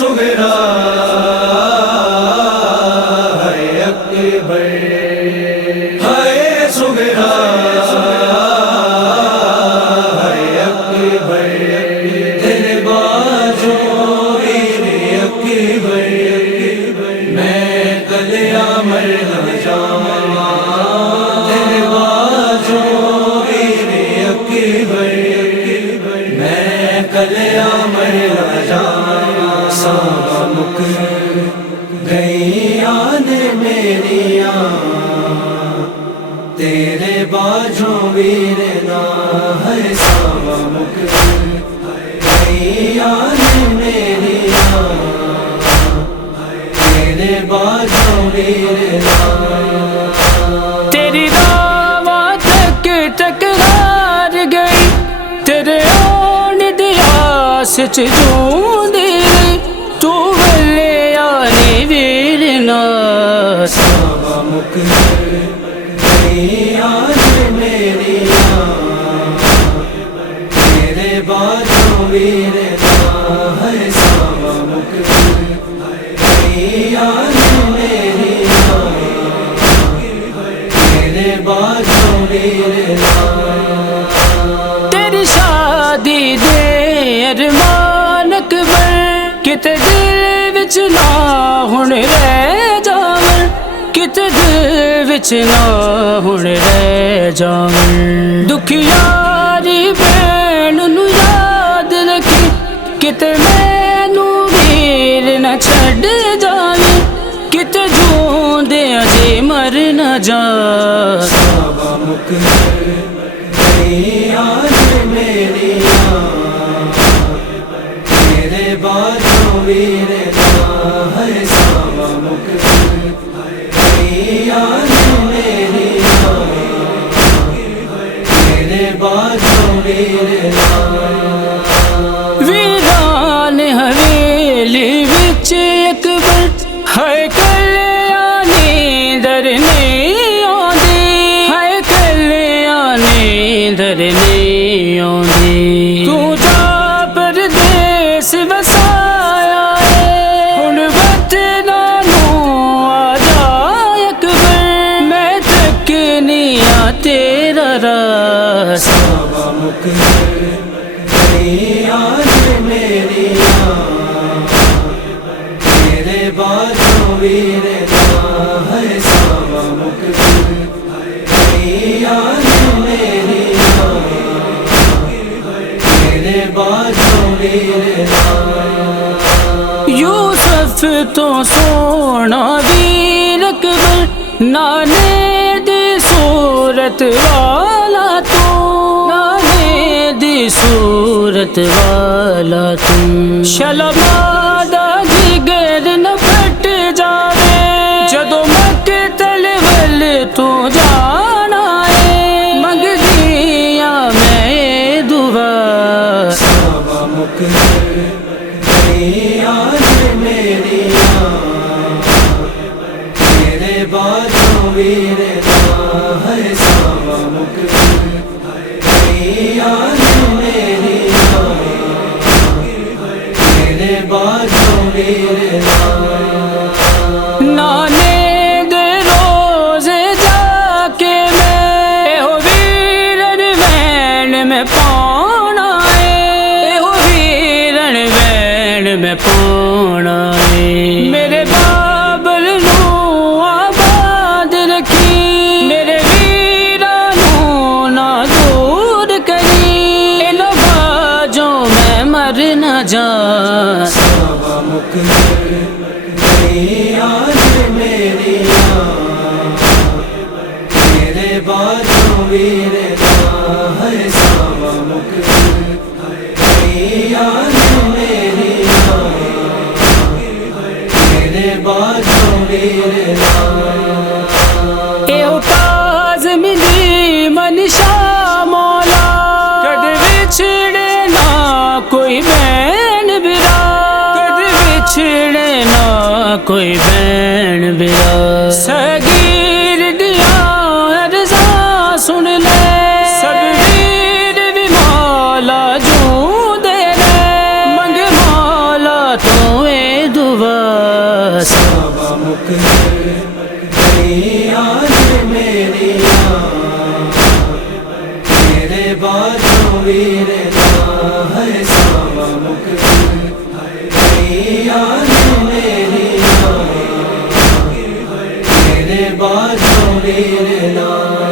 سغرا ہے اکبر، ہے سغرا ہے اکبر، تیرے باجوں ویر اکبر، میں کلیا مر نہ جاواں، تیرے باجوں ویر اکبر، میں کلیا مر نہ جاواں، سانواں مک گئیاں نے میریاں، تیرے باجوں ویر نا ہے، سانواں مک گئیاں نے میریاں، تیرے باجوں ویر نا، تیری دعویٰ تک ٹکرار گئی، تیرے آن دی آس چ جوندی رہی، تو ولے آنی ویرنا، سانواں مک گئیاں نے میریاں، تیرے باجوں ویر نا ہے، سانواں مک گئیاں نے میریاں، تیرے باجوں ویر نا، تیری شادی دے ارمان اکبر، کتے دل وچ نہ ہن رہ جاون، کتے دل وچ نہ ہن رہ جاون، دکھیاری بہن نو یاد رکھی، کتے مینوں ویر نہ چھڈ جاویں، کتے جوندیاں جی مر نہ جا، سانواں مک گئیاں نے میریاں، تیرے باجوں ویر نا ہے، سانواں مک گئیاں نے میریاں، تیرے باجوں ویر نا، ویران حویلی وچ اکبر، ہے کلیاں نیندر نہیں آندی، ہے کلیاں نیندر نہیں آندی، تو جا پردیس وسایا ہے، ہن وطناں نوں آ جا اکبر، میں تکنیاں تیرا راہ، سانواں مک گئیاں نے میریاں، تیرے باجوں ویر نا ہے، سانواں مک گئیاں نے میریاں، تیرے باجوں ویر نا، یوسف تو سونا ویر اکبر، نانے دی صورت والا تو، نانے دی صورت والا تو، شلماں دا جگر نہ پھٹ جاوے، جدوں مقتل ول تو جانا ہے، منگدیاں میں دعا، سانواں مک گئیاں نے میریاں، تیرے باجوں ویر نا ہے، سانواں مک گئیاں نے میریاں، تیرے باجوں ویر نا، نانے دے روزے جا کے میں او ویرن وین میں پانا ہے، او ویرن وین میں پانا ہے، میرے بابل نوں آباد رکھی، میرے ویراں نوں نہ دور کری، انہاں باجوں میں مر نہ جا، سانواں مک گئیاں نے میریاں، تیرے باجوں ویر نا ہے، سانواں مک گئیاں نے میریاں، تیرے باجوں ویر نا، ایو تاز ملی منشا مولا، کد وچھڑے نہ کوئی بہن برا، کد وچھڑے نہ کوئی بہن برا، صغیر دیاں عرضاں سن لے، سب ویر بھی مولا جو دے لے، منگ مولا تو ویرنا ہے ساوا مقبول یار میری میرے بازو ویرنا